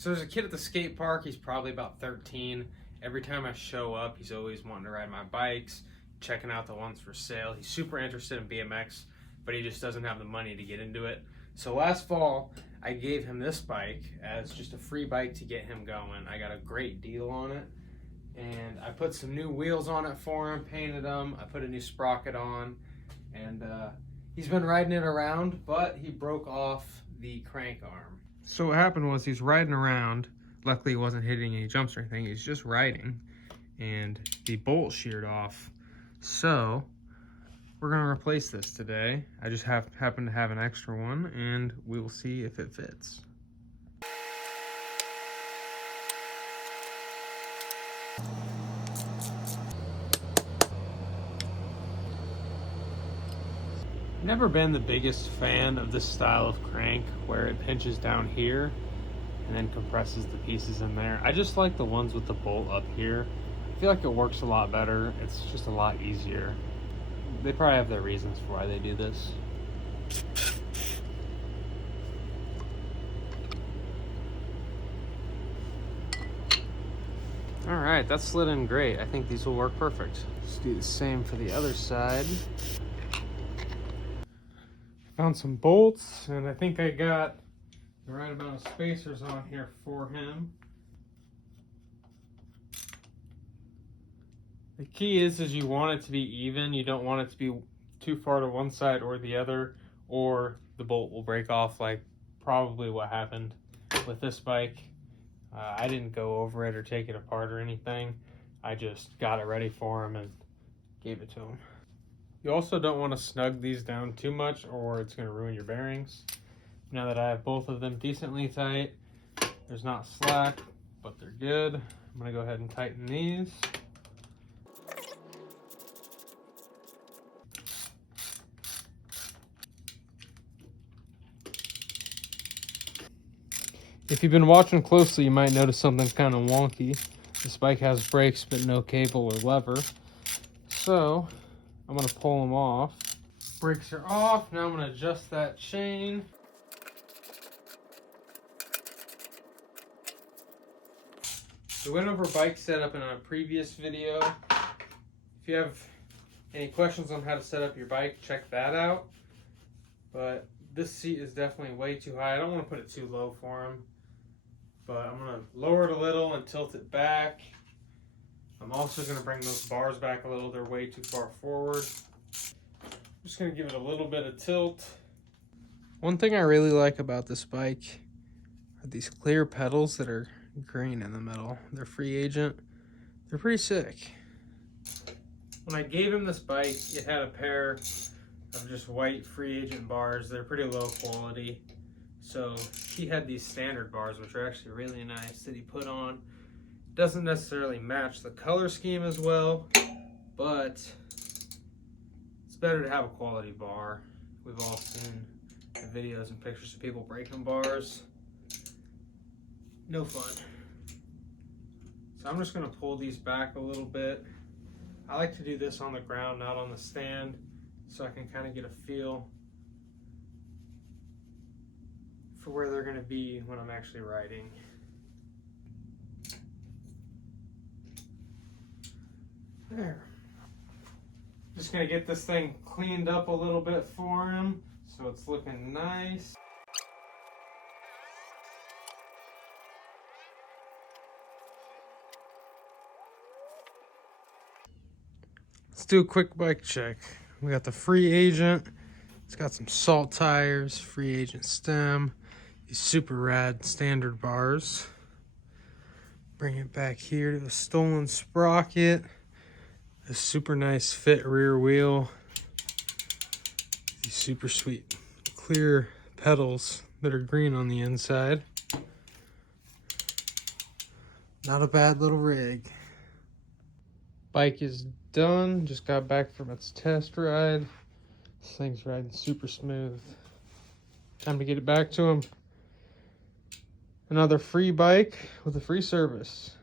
So there's a kid at the skate park. He's probably about 13. Every time I show up, he's always wanting to ride my bikes, checking out the ones for sale. He's super interested in BMX, but he just doesn't have the money to get into it. So last fall, I gave him this bike as just a free bike to get him going. I got a great deal on it, and I put some new wheels on it for him, painted them. I put a new sprocket on, and he's been riding it around, but he broke off the crank arm. So what happened was he's riding around. Luckily, he wasn't hitting any jumps or anything. He's just riding, and the bolt sheared off. So we're gonna replace this today. I just happen to have an extra one, and we will see if it fits. Never been the biggest fan of this style of crank where it pinches down here and then compresses the pieces in there. I just like the ones with the bolt up here. I feel like it works a lot better. It's just a lot easier. They probably have their reasons for why they do this. All right, that slid in great. I think these will work perfect. Let's do the same for the other side. Found some bolts, and I think I got the right amount of spacers on here for him. The key is you want it to be even. You don't want it to be too far to one side or the other, or the bolt will break off, like probably what happened with this bike. I didn't go over it or take it apart or anything. I just got it ready for him and gave it to him. You also don't want to snug these down too much or it's going to ruin your bearings. Now that I have both of them decently tight, there's not slack, but they're good. I'm going to go ahead and tighten these. If you've been watching closely, you might notice something kind of wonky. This bike has brakes but no cable or lever. So I'm going to pull them off. Brakes are off. Now I'm going to adjust that chain. We went over bike setup in a previous video. If you have any questions on how to set up your bike, check that out. But this seat is definitely way too high. I don't want to put it too low for him. But I'm going to lower it a little and tilt it back. I'm also going to bring those bars back a little. They're way too far forward. I'm just going to give it a little bit of tilt. One thing I really like about this bike are these clear pedals that are green in the middle. They're free agent. They're pretty sick. When I gave him this bike, it had a pair of just white free agent bars. They're pretty low quality. So he had these standard bars, which are actually really nice, that he put on. Doesn't necessarily match the color scheme as well, but it's better to have a quality bar. We've all seen the videos and pictures of people breaking bars. No fun. So I'm just going to pull these back a little bit. I like to do this on the ground, not on the stand, so I can kind of get a feel for where they're going to be when I'm actually riding. There. Just going to get this thing cleaned up a little bit for him so it's looking nice. Let's do a quick bike check. We got the free agent. It's got some salt tires, free agent stem, these super rad standard bars. Bring it back here to the stolen sprocket. A super nice fit rear wheel. These super sweet clear pedals that are green on the inside. Not a bad little rig. Bike is done. Just got back from its test ride. This thing's riding super smooth. Time to get it back to him. Another free bike with a free service.